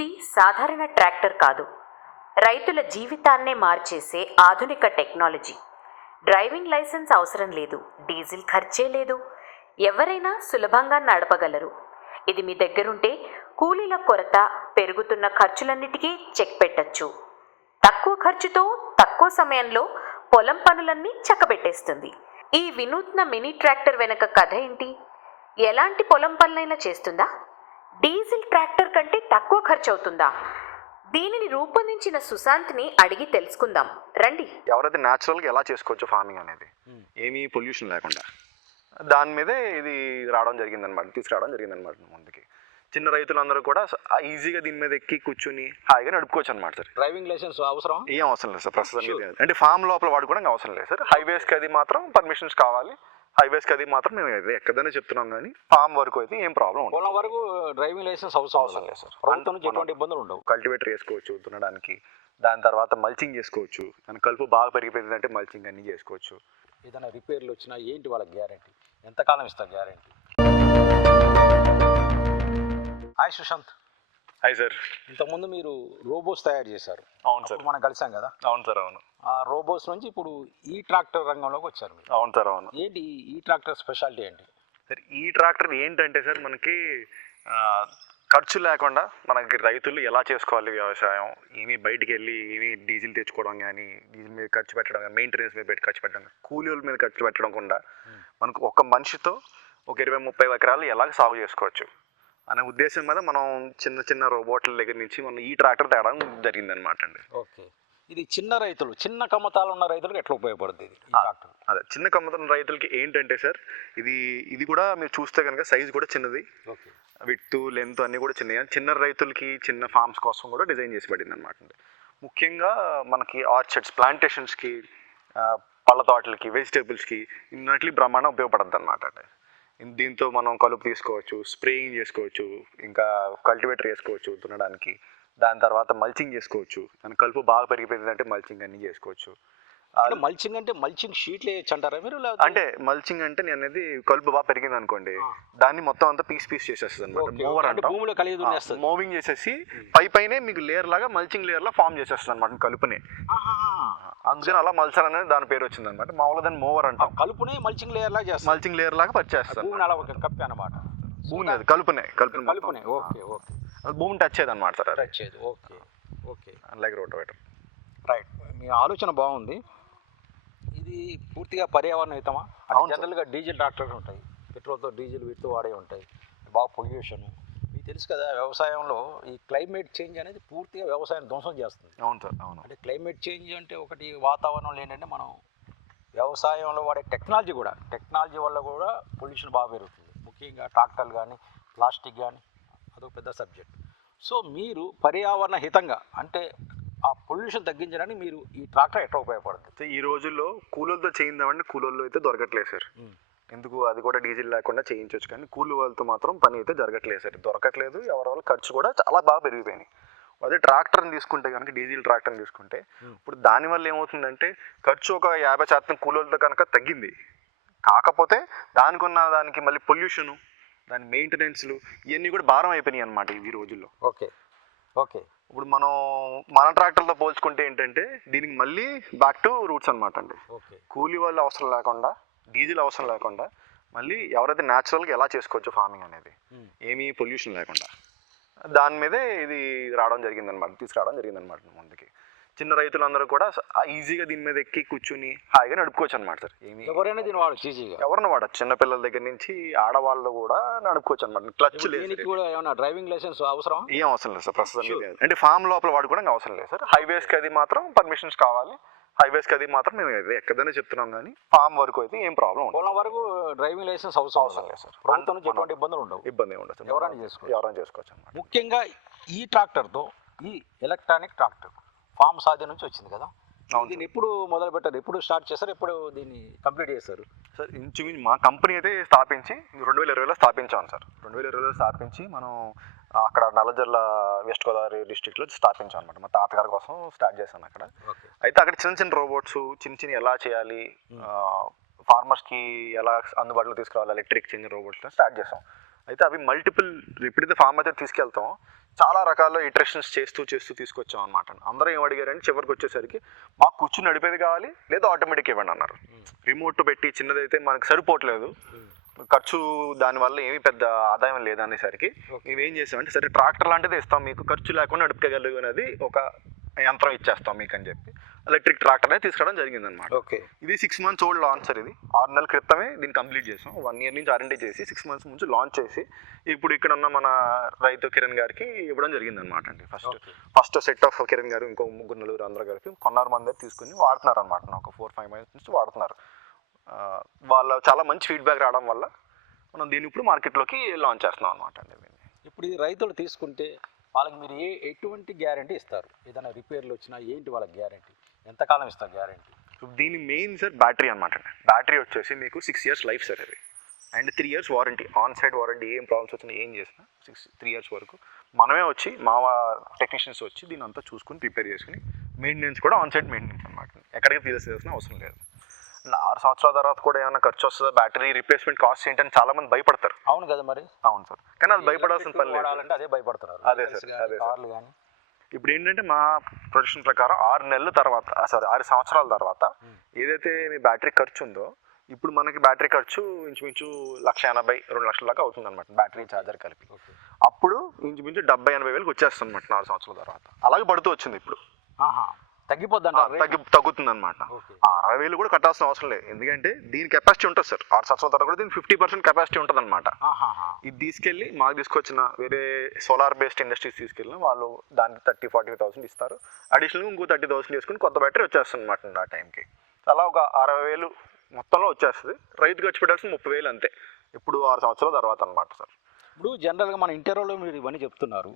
ఇది సాధారణ ట్రాక్టర్ కాదు, రైతుల జీవితాన్నే మార్చేసే ఆధునిక టెక్నాలజీ. డ్రైవింగ్ లైసెన్స్ అవసరం లేదు, డీజిల్ ఖర్చే లేదు, ఎవరైనా సులభంగా నడపగలరు. ఇది మీ దగ్గరుంటే కూలీల కొరత, పెరుగుతున్న ఖర్చులన్నిటికీ చెక్ పెట్టచ్చు. తక్కువ ఖర్చుతో తక్కువ సమయంలో పొలం పనులన్నీ చక్కబెట్టేస్తుంది. ఈ వినూత్న మినీ ట్రాక్టర్ వెనక కథ ఏంటి? ఎలాంటి పొలం పనులైనా చేస్తుందా? డీజిల్ ట్రాక్టర్ కంటే తక్కువ ఖర్చు అవుతుందా? దీనిని రూపొందించిన సుశాంత్ని అడిగి తెలుసుకుందాం రండి. ఎవరైతే న్యాచురల్గా ఎలా చేసుకోవచ్చు ఫార్మింగ్ అనేది, ఏమీ పొల్యూషన్ లేకుండా, దాని మీదే ఇది తీసుకురావడం జరిగిందనమాట ముందుకి. చిన్న రైతులందరూ కూడా ఈజీగా దీని మీద ఎక్కి కూర్చుని హాయిగా నడుపుకోవచ్చు అనమాట సార్. డ్రైవింగ్ లైసెన్స్ అవసరం ఏం అవసరం లేదు సార్ ప్రస్తుతం. అంటే ఫామ్ లోపల వాడుకోవడానికి అవసరం లేదు సార్. హైవేస్కి అది మాత్రం పర్మిషన్స్ కావాలి. హైవేస్కి అది మాత్రం మేము ఎక్కడైనా చెప్తున్నాం, కానీ ఫామ్ వరకు అయితే ఏం ప్రాబ్లం ఉండదు. పొలం వరకు డ్రైవింగ్ లైసెన్స్ అవసరం లేదు సార్. ప్రభుత్వం నుంచి ఎటువంటి ఇబ్బందులు ఉండవు. కల్టివేటర్ వేసుకోవచ్చు దున్నడానికి, దాని తర్వాత మల్చింగ్ చేసుకోవచ్చు. దాని కలుపు బాగా పెరిగిపోయిందంటే మల్చింగ్ అన్నీ చేసుకోవచ్చు. ఏదైనా రిపేర్లు వచ్చినా ఏంటి వాళ్ళకి గ్యారంటీ? ఎంతకాలం ఇస్తారు guarantee? Hi Sushant. Hi sir. ఇంతకుముందు మీరు రోబోస్ తయారు చేశారు. అవును సార్, మనం కలిసాం కదా. అవును సార్. అవును. ఆ రోబోస్ నుంచి ఇప్పుడు ఈ ట్రాక్టర్ రంగంలోకి వచ్చారు మీరు. అవును సార్. అవును. ఏంటి ఈ ట్రాక్టర్ స్పెషాలిటీ ఏంటి సార్? ఈ ట్రాక్టర్ ఏంటంటే సార్, మనకి ఖర్చు లేకుండా మనకి రైతులు ఎలా చేసుకోవాలి వ్యవసాయం, ఏమీ బయటికి వెళ్ళి ఏమీ డీజిల్ తెచ్చుకోవడం కానీ, డీజిల్ మీద ఖర్చు పెట్టడం కానీ, మెయింటెనెన్స్ మీద ఖర్చు పెట్టడం కానీ, కూలీల మీద ఖర్చు పెట్టకుండా మనకు ఒక మనిషితో ఒక 20-30 ఎకరాలు ఎలాగ సాగు చేసుకోవచ్చు అనే ఉద్దేశం మీద మనం చిన్న చిన్న రోబోట్ల దగ్గర నుంచి మనం ఈ ట్రాక్టర్ తేడం జరిగిందనమాట అండి. ఓకే. ఇది చిన్న రైతులు, చిన్న కమ్మతాలు ఉన్న రైతులకు ఎట్లా ఉపయోగపడుతుంది ఈ ట్రాక్టర్? అదే చిన్న కమ్మతాల రైతులకి ఏంటంటే సార్, ఇది కూడా మీరు చూస్తే కనుక సైజ్ కూడా చిన్నది, విడ్త్ లెంత్ అన్నీ కూడా చిన్నవి. చిన్న రైతులకి చిన్న ఫార్మ్స్ కోసం కూడా డిజైన్ చేసి పడింది అనమాట అండి. ముఖ్యంగా మనకి ఆర్చర్డ్స్, ప్లాంటేషన్స్కి, పళ్ళ తోటలకి, వెజిటేబుల్స్కి ఇన్నట్లు బ్రహ్మాండం ఉపయోగపడుతుంది అనమాట అండి. దీంతో మనం కలుపు తీసుకోవచ్చు, స్ప్రేయింగ్ చేసుకోవచ్చు, ఇంకా కల్టివేటర్ వేసుకోవచ్చు దున్నడానికి, దాని తర్వాత మల్చింగ్ చేసుకోవచ్చు. దాని కలుపు బాగా పెరిగిపోయిందంటే మల్చింగ్ అన్నీ చేసుకోవచ్చు. మల్చింగ్ అంటే మల్చింగ్ షీట్లు వేయచ్చు అంటారా మీరు? అంటే మల్చింగ్ అంటే నేను అనేది కలుపు బాగా పెరిగింది అనుకోండి, దాన్ని మొత్తం అంతా పీస్ చేసేస్తుంది అనమాట. మూవర్ అంటే భూమిలో కలిగి మూవింగ్ చేసేసి పైనే మీకు లేయర్ లాగా మల్చింగ్ లేయర్ లా ఫామ్ చేసేస్తుంది అనమాట కలుపుని. అందుకని అలా మల్చర్ అనేది దాని పేరు వచ్చింది అనమాట. మామూలుగా దాన్ని మూవర్ అంటాం. కలుపుని మల్చింగ్ లేయర్ లాగా చేస్తాం. మల్చింగ్ లేయర్ లాగా పనిచేస్తాం. భూమిని అలా కప్పి అనమాట. భూమిని అది కలుపునే. Okay okay. భూమిని టచ్ చేయదు అనమాట సార్. టచ్ చేయదు. Okay okay. Like rotavator. Right. మీ ఆలోచన బాగుంది. ఇది పూర్తిగా పర్యావరణ హితమా? జనరల్గా డీజిల్ ట్రాక్టర్లు ఉంటాయి, పెట్రోల్తో డీజిల్ వీటితో వాడే ఉంటాయి, బాగా పొల్యూషన్. మీకు తెలుసు కదా, వ్యవసాయంలో ఈ క్లైమేట్ చేంజ్ అనేది పూర్తిగా వ్యవసాయం ధ్వంసం చేస్తుంది. అవును సార్. అవును. అంటే క్లైమేట్ చేంజ్ అంటే ఒకటి వాతావరణంలో ఏంటంటే మనం వ్యవసాయంలో వాడే టెక్నాలజీ వల్ల కూడా పొల్యూషన్ బాగా పెరుగుతుంది. ముఖ్యంగా ట్రాక్టర్లు కానీ, ప్లాస్టిక్ కానీ, అదొక పెద్ద సబ్జెక్ట్. సో మీరు పర్యావరణ హితంగా అంటే ఆ పొల్యూషన్ తగ్గించడానికి మీరు ఈ ట్రాక్టర్ ఎట్లా ఉపయోగపడుతుంది? ఈ రోజుల్లో కూలీలతో చేయిందామంటే కూలీలు అయితే దొరకట్లేదు సార్. ఎందుకు, అది కూడా డీజిల్ లేకుండా చేయించవచ్చు, కానీ కూలి వాళ్ళతో మాత్రం పని అయితే జరగట్లేదు సార్. దొరకట్లేదు. ఎవరి వాళ్ళ ఖర్చు కూడా చాలా బాగా పెరిగిపోయినాయి. అదే ట్రాక్టర్ని తీసుకుంటే కనుక, డీజిల్ ట్రాక్టర్ని తీసుకుంటే ఇప్పుడు దానివల్ల ఏమవుతుందంటే ఖర్చు ఒక 50% కూలీలతో కనుక తగ్గింది. కాకపోతే దానికి మళ్ళీ పొల్యూషను, దాని మెయింటెనెన్స్లు ఇవన్నీ కూడా భారం అయిపోయినాయి అనమాట ఈ రోజుల్లో. Okay okay. ఇప్పుడు మన ట్రాక్టర్తో పోల్చుకుంటే ఏంటంటే దీనికి మళ్ళీ బ్యాక్ టు రూట్స్ అనమాట అండి. కూలీ వాళ్ళు అవసరం లేకుండా, డీజిల్ అవసరం లేకుండా, మళ్ళీ ఎవరైతే న్యాచురల్గా ఎలా చేసుకోవచ్చు ఫార్మింగ్ అనేది, ఏమీ పొల్యూషన్ లేకుండా, దాని మీదే ఇది తీసుకురావడం జరిగిందనమాట ముందుకి. చిన్న రైతులందరూ కూడా ఈజీగా దీని మీద ఎక్కి కూర్చుని హాయిగా నడుపుకోవచ్చు అనమాట సార్. ఎవరైనా దీన్ని వాడచ్చు ఈజీగా. ఎవరైనా వాడచ్చు, చిన్నపిల్లల దగ్గర నుంచి ఆడవాళ్ళు కూడా నడుపుకోవచ్చు అనమాట. క్లచ్ లేదు. కూడా ఏమైనా డ్రైవింగ్ లైసెన్స్ అవసరం? ఏం అవసరం లేదు సార్ ప్రస్తుతం. అంటే ఫామ్ లోపల వాడుకోవడానికి అవసరం లేదు సార్. హైవేస్కి అది మాత్రం పర్మిషన్స్ కావాలి. హైవేస్కి అది మాత్రం మేము ఎక్కడైనా చెప్తున్నాం, కానీ ఫామ్ వరకు అయితే ఏం ప్రాబ్లం ఉండదు. పొలం వరకు డ్రైవింగ్ లైసెన్స్ అవసరం లేదు సార్. ప్రభుత్వం నుంచి ఎటువంటి ఇబ్బందులు ఉండవు. ఇబ్బంది ఏమి ఉండదు. ఎవరైనా చేసుకోవచ్చు అన్నమాట. ముఖ్యంగా ఈ ట్రాక్టర్తో, ఈ ఎలక్ట్రానిక్ ట్రాక్టర్ ఫామ్ సాధ్యం నుంచి వచ్చింది కదా, దీన్ని ఎప్పుడు మొదలు పెట్టారు, ఎప్పుడు స్టార్ట్ చేస్తారు, ఎప్పుడు దీన్ని కంప్లీట్ చేస్తారు సార్? ఇంచుమించు మా కంపెనీ అయితే స్థాపించి 2020లో స్థాపించాం సార్. 2020లో స్థాపించి మనం అక్కడ నల్లజర్ల వెస్ట్ గోదావరి డిస్ట్రిక్ట్లో స్థాపించాం అనమాట. మా తాతగారి కోసం స్టార్ట్ చేశాను అక్కడ. అయితే అక్కడ చిన్న రోబోట్స్ చిన్న ఎలా చేయాలి, ఫార్మర్స్కి ఎలా అందుబాటులో తీసుకురావాలి, ఎలక్ట్రిక్ చిన్న రోబోట్స్ స్టార్ట్ చేసాం. అయితే అవి మల్టిపుల్ ఎప్పుడైతే ఫార్మ్ అయితే తీసుకెళ్తాం, చాలా రకాల ఇటరేషన్స్ చేస్తూ తీసుకొచ్చాం అనమాట. అందరూ ఏం అడిగారంటే చివరికి వచ్చేసరికి మాకు కూర్చుని నడిపేది కావాలి, లేదా ఆటోమేటిక్ ఇవ్వండి అన్నారు. రిమోట్ పెట్టి చిన్నదైతే మనకు సరిపోవట్లేదు, ఖర్చు దానివల్ల ఏమీ పెద్ద ఆదాయం లేదనేసరికి మేమేం చేసామంటే సరే ట్రాక్టర్ లాంటిది ఇస్తాం మీకు, ఖర్చు లేకుండా నడిపగలరు అనేది ఒక యంత్రం ఇచ్చేస్తాం మీకు అని చెప్పి ఎలక్ట్రిక్ ట్రాక్టర్ అనేది తీసుకురావడం జరిగింది అనమాట. ఓకే, ఇది 6 months ఓల్డ్ లాంచ్ సార్. ఇది 6 నెలల క్రితమే దీన్ని కంప్లీట్ చేసాం. 1 year నుంచి R&D చేసి 6 months నుంచి లాంచ్ చేసి ఇప్పుడు ఇక్కడ ఉన్న మన రైతు కిరణ్ గారికి ఇవ్వడం జరిగింది అనమాట అండి. ఫస్ట్ సెట్ ఆఫ్ కిరణ్ గారు ఇంకో 3-4 అందరూ కలిపి కొన్నారు మన దగ్గర తీసుకుని వాడుతున్నారు అనమాట. ఒక 4-5 months నుంచి వాడుతున్నారు. వాళ్ళ చాలా మంచి ఫీడ్బ్యాక్ రావడం వల్ల మనం దీన్ని ఇప్పుడు మార్కెట్లోకి లాంచ్ చేస్తున్నాం అనమాట అండి. ఇప్పుడు ఈ రైతులు తీసుకుంటే వాళ్ళకి మీరు ఎటువంటి గ్యారంటీ ఇస్తారు? ఏదైనా రిపేర్లు వచ్చినా ఏంటి వాళ్ళకి గ్యారంటీ? ఎంతకాలం ఇస్తారు గ్యారంటీ? దీని మెయిన్ సార్ బ్యాటరీ అనమాట అండి. బ్యాటరీ వచ్చేసి మీకు 6 years లైఫ్ సార్ అది, and 3 years warranty, on side warranty. ఏం ప్రాబ్లమ్స్ వచ్చినా ఏం చేసినా 3 years వరకు మనమే వచ్చి మా టెక్నీషియన్స్ వచ్చి దీని అంతా చూసుకుని ప్రిపేర్ చేసుకుని మెయింటెనెన్స్ కూడా ఆన్ సైడ్ మెయింటెనెన్స్ అనమాట. ఎక్కడికి ఫీల్ చేయాల్సిన అవసరం లేదు. 6 సంవత్సరాల తర్వాత కూడా ఏమైనా ఖర్చు వస్తుందా, బ్యాటరీ రిప్లేస్మెంట్ కాస్ట్ ఏంటని చాలా మంది భయపడతారు. అవును కదా మరి. అవును సార్, కానీ అది భయపడాల్సిన పని లేదు. అదే భయపడతారు. అదే సార్, అదే సార్. ఇప్పుడు ఏంటంటే మా ప్రొజెక్షన్ ప్రకారం 6 నెలల తర్వాత 6 సంవత్సరాల తర్వాత ఏదైతే మీ బ్యాటరీ ఖర్చు ఉందో, ఇప్పుడు మనకి బ్యాటరీ ఖర్చు ఇంచుమించు 1,80,000-2 లక్షల దాకా అవుతుంది అనమాట బ్యాటరీ ఛార్జర్ కలిపి. అప్పుడు ఇంచుమించు 70,000-80,000 వేలకు వచ్చేస్తుంది అనమాట 4 సంవత్సరాల తర్వాత. అలాగే పడుతూ వచ్చింది. ఇప్పుడు తగ్గుతుంది అనమాట. 60,000 కూడా కట్టాల్సిన అవసరం లేదు, ఎందుకంటే దీని కెపాసిటీ ఉంటుంది సార్. 6 సంవత్సరాల తర్వాత కూడా దీనికి 50% కెపాసిటీ ఉంటుంది అనమాట. ఇది తీసుకెళ్ళి మాకు తీసుకొచ్చిన వేరే సోలార్ బేస్డ్ ఇండస్ట్రీస్ తీసుకెళ్ళిన వాళ్ళు దానికి 30,000-40,000 ఇస్తారు. అడిషనల్గా ఇంకో 30,000 చేసుకుని కొత్త బ్యాటరీ వచ్చేస్తుంది అనమాట ఆ టైంకి. అలా ఒక 60,000 మొత్తంలో వచ్చేస్తుంది. రైతు ఖర్చు పెట్టాల్సిన 30,000 అంతే, ఇప్పుడు 6 సంవత్సరాల తర్వాత అనమాట సార్. ఇప్పుడు జనరల్గా మన ఇంటర్వ్యూలో మీరు ఇవన్నీ చెప్తున్నారు.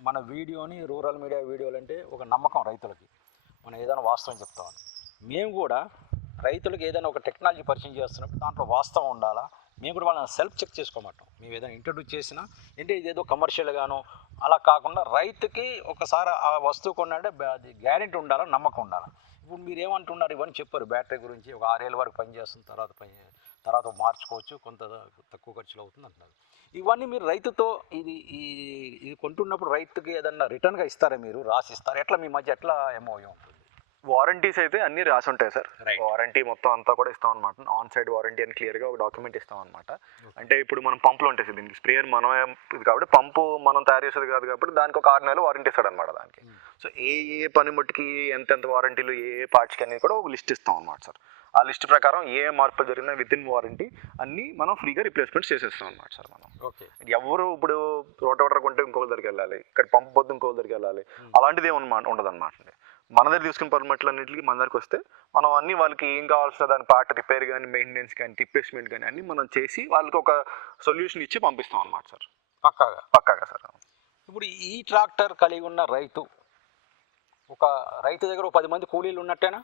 మన వీడియోని రూరల్ మీడియా వీడియోలు అంటే ఒక నమ్మకం రైతులకి, మనం ఏదైనా వాస్తవం చెప్తామని. మేము కూడా రైతులకు ఏదైనా ఒక టెక్నాలజీ పరిచయం చేస్తున్నప్పుడు దాంట్లో వాస్తవం ఉండాలా, మేము కూడా వాళ్ళని సెల్ఫ్ చెక్ చేసుకోమంటాం. మేము ఏదైనా ఇంట్రడ్యూస్ చేసినా అంటే ఇదేదో కమర్షియల్గానో అలా కాకుండా రైతుకి ఒకసారి ఆ వస్తువు కొన్నాడే అది గ్యారెంటీ ఉండాలా, నమ్మకం ఉండాలా. ఇప్పుడు మీరు ఏమంటున్నారు, ఇవన్నీ చెప్పారు బ్యాటరీ గురించి, ఒక 6 ఏళ్ళ వరకు పనిచేస్తుంది, తర్వాత మార్చుకోవచ్చు, కొంత తక్కువ ఖర్చులో అవుతుంది అంటున్నారు. ఇవన్నీ మీరు రైతుతో ఇది కొంటున్నప్పుడు రైతుకి ఏదన్నా రిటర్న్గా ఇస్తారా, మీరు రాసి ఇస్తారా, ఎట్లా మీ మధ్య ఎట్లా ఎంఓయూ ఉంటుంది? వారంటీస్ అయితే అన్నీ రాసి ఉంటాయి సార్. వారంటీ మొత్తం అంతా కూడా ఇస్తాం అనమాట. ఆన్ సైడ్ వారంటీ అని క్లియర్గా ఒక డాక్యుమెంట్ ఇస్తాం అనమాట. అంటే ఇప్పుడు మనం పంపులు ఉంటాయి సార్, దీనికి స్ప్రేయర్ మనమే ఇది కాబట్టి పంపు మనం తయారు చేసేది కాదు కాబట్టి దానికి ఒక 6 నెలలు వారంటీ ఇస్తాడు అనమాట దానికి. సో ఏ పనిముట్టుకి ఎంతెంత వారంటీలు ఏ పార్ట్స్కి అనేది కూడా ఒక లిస్ట్ ఇస్తాం అనమాట సార్. ఆ లిస్ట్ ప్రకారం ఏ మార్పులు జరిగినా వితిన్ వారంటీ అన్నీ మనం ఫ్రీగా రిప్లేస్మెంట్స్ చేసేస్తాం అనమాట సార్. మనం ఎవరు ఇప్పుడు రోటోవేటర్ కొంటే ఇంకొక దగ్గరికి వెళ్ళాలి, ఇక్కడ పంపు పొద్దు ఇంకొక దగ్గరికి వెళ్ళాలి, అలాంటిది ఏమన్నమాట ఉండదన్నమాట. మన దగ్గర తీసుకున్న పర్మిట్లన్నింటికి మన దగ్గరికి వస్తే మనం అన్నీ వాళ్ళకి ఏం కావాల్సిన దాని పార్ట్ రిపేర్ కానీ మెయింటెనెన్స్ కానీ రిప్లేస్మెంట్ కానీ అన్నీ మనం చేసి వాళ్ళకి ఒక సొల్యూషన్ ఇచ్చి పంపిస్తాం అనమాట సార్. పక్కాగా సార్. ఇప్పుడు ఈ ట్రాక్టర్ కలిగి ఉన్న రైతు దగ్గర 10 మంది కూలీలు ఉన్నట్టేనా?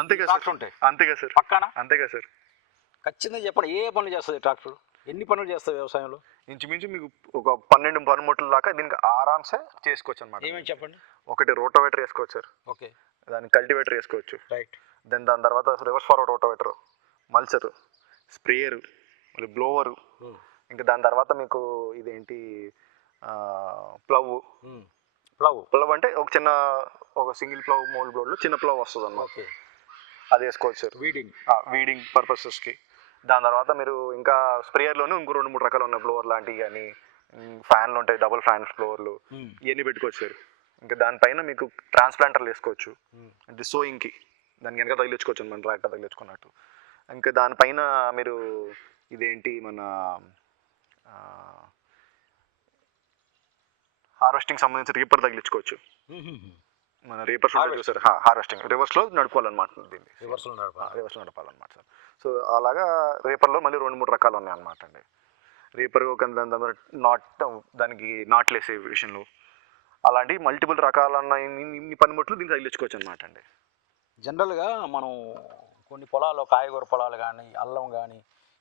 అంతేగా సార్. ఉంటాయి అంతేగా సార్. పక్కానా? అంతేగా సార్. ఖచ్చితంగా చెప్పండి, ఏ పనులు చేస్తుంది ట్రాక్టర్? ఎన్ని పనులు చేస్తుంది వ్యవసాయంలో? ఇంచుమించు మీకు ఒక 12 పనిముట్ల దాకా దీనికి ఆరామ్సే చేసుకోవచ్చు అనమాట. ఏమేమి చెప్పండి? ఒకటి రోటోవేటర్ వేసుకోవచ్చు సార్. ఓకే. దానికి కల్టివేటర్ వేసుకోవచ్చు. రైట్. దాని తర్వాత రివర్స్ ఫార్వర్డ్ రోటోవేటర్, మల్చరు, స్ప్రేయరు, మళ్ళీ బ్లోవరు, ఇంకా దాని తర్వాత మీకు ఇదేంటి ప్లవ్ అంటే ఒక సింగిల్ ప్లవ్ మోల్డ్ బ్లోడ్లో చిన్న ప్లవ్ వస్తుంది అన్నమాట. ఓకే, అది వేసుకోవచ్చు సార్. వీడింగ్ పర్పసెస్కి. దాని తర్వాత మీరు ఇంకా స్ప్రేయర్లోనే ఇంకో 2-3 రకాలు ఉన్నాయి, బ్లోవర్ లాంటివి కానీ, ఫ్యాన్లు ఉంటాయి, డబుల్ ఫ్యాన్స్ బ్లోవర్లు, ఇవన్నీ పెట్టుకోవచ్చు సార్. ఇంకా దానిపైన మీకు ట్రాన్స్ప్లాంటర్లు వేసుకోవచ్చు, అంటే సోయింగ్కి దానికి వెనక తగిలించుకోవచ్చు మన ట్రాక్టర్ తగిలించుకున్నట్టు. ఇంకా దానిపైన మీరు ఇదేంటి మన హార్వెస్టింగ్ సంబంధించి రీపర్ తగిలించుకోవచ్చు. మన రీపర్స్ ఉంటాయి చూసారు, హార్వెస్టింగ్ రివర్స్లో నడుపుకోవాలన్నమాట, దీన్ని రివర్స్లో నడపాలన్నమాట సార్. సో అలాగా రీపర్లో మళ్ళీ 2-3 రకాలు ఉన్నాయి అన్నమాట అండి. రీపర్ ఒక దానికి నాట్లు వేసే విషయంలో అలాంటి మల్టిపుల్ రకాలన్న ఇన్ని పనిముట్లు దీన్ని తగిలించుకోవచ్చు అనమాట అండి. జనరల్గా మనం కొన్ని పొలాల్లో కాయగూర పొలాలు కానీ, అల్లం కానీ,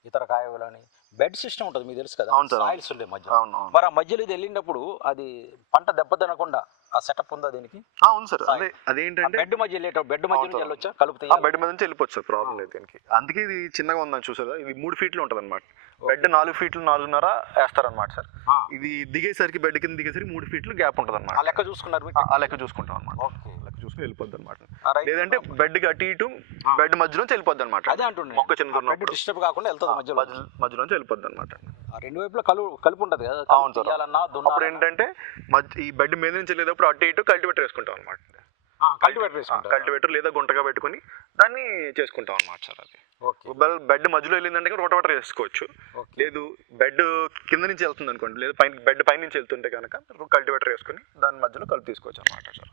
ఇతర కాయగూరలు కానీ బెడ్ సిస్టమ్ ఉంటుంది, మీకు తెలుసు కదా, సాయిల్స్ ఉండే మధ్య. మరి ఆ మధ్యలో ఇది వెళ్ళినప్పుడు అది పంట దెబ్బతినకుండా ఆ సెటప్ ఉందా దీనికి? అవును సార్, అదే అదేంటంటే బెడ్ మధ్య బెడ్ మధ్య నుంచి వెళ్ళొచ్చా కలుపుతాయి? బెడ్ మీద నుంచి వెళ్ళిపోవచ్చు సార్, ప్రాబ్లం లేదు దీనికి. అందుకే ఇది చిన్నగా ఉందని చూసారా, ఇది 3 ఫీట్లు ఉంటుంది అనమాట. బెడ్ 4 ఫీట్లు 4.5 వేస్తారనమాట సార్. ఇది దిగేసరికి బెడ్ కింద దిగేసరికి 3 ఫీట్లు గ్యాప్ ఉంటుంది అనమాట. ఆ లెక్క చూసుకున్నారు మీరు? ఆ లెక్క చూసుకుంటాం అనమాట. ఓకే, లెక్క చూసుకుని వెళ్ళిపోద్ది అనమాట. రైట్. లేదంటే బెడ్కి అటు ఇటు బెడ్ మధ్యలోంచి వెళ్ళిపోద్ది అనమాట. అదే అంటున్నాను, మొక్క చిన్న బెడ్ డిస్టర్బ్ కాకుండా వెళ్తుంది మధ్యలో. మధ్యలోంచి వెళ్ళిపోద్ది అనమాట. ఆ రెండు వైపులా కలుపు ఉంటుంది కదా. అవును సార్. అప్పుడు ఏంటంటే ఈ బెడ్ మీద నుంచి వెళ్ళేటప్పుడు అటు ఇటు కల్టివేటర్ వేసుకుంటాం అనమాట. కల్టివేటర్ లేదా గుంటగా పెట్టుకుని దాన్ని చేసుకుంటాం అనమాట సార్. అది బెడ్ మధ్యలో వెళ్ళిందంటే రోటవేటర్ వేసుకోవచ్చు. లేదు బెడ్ కింద నుంచి వెళ్తుంది అనుకోండి, లేదా బెడ్ పై నుంచి వెళ్తుంటే కనుక కల్టివేటర్ వేసుకుని దాని మధ్యలో కలుపు తీసుకోవచ్చు అనమాట సార్.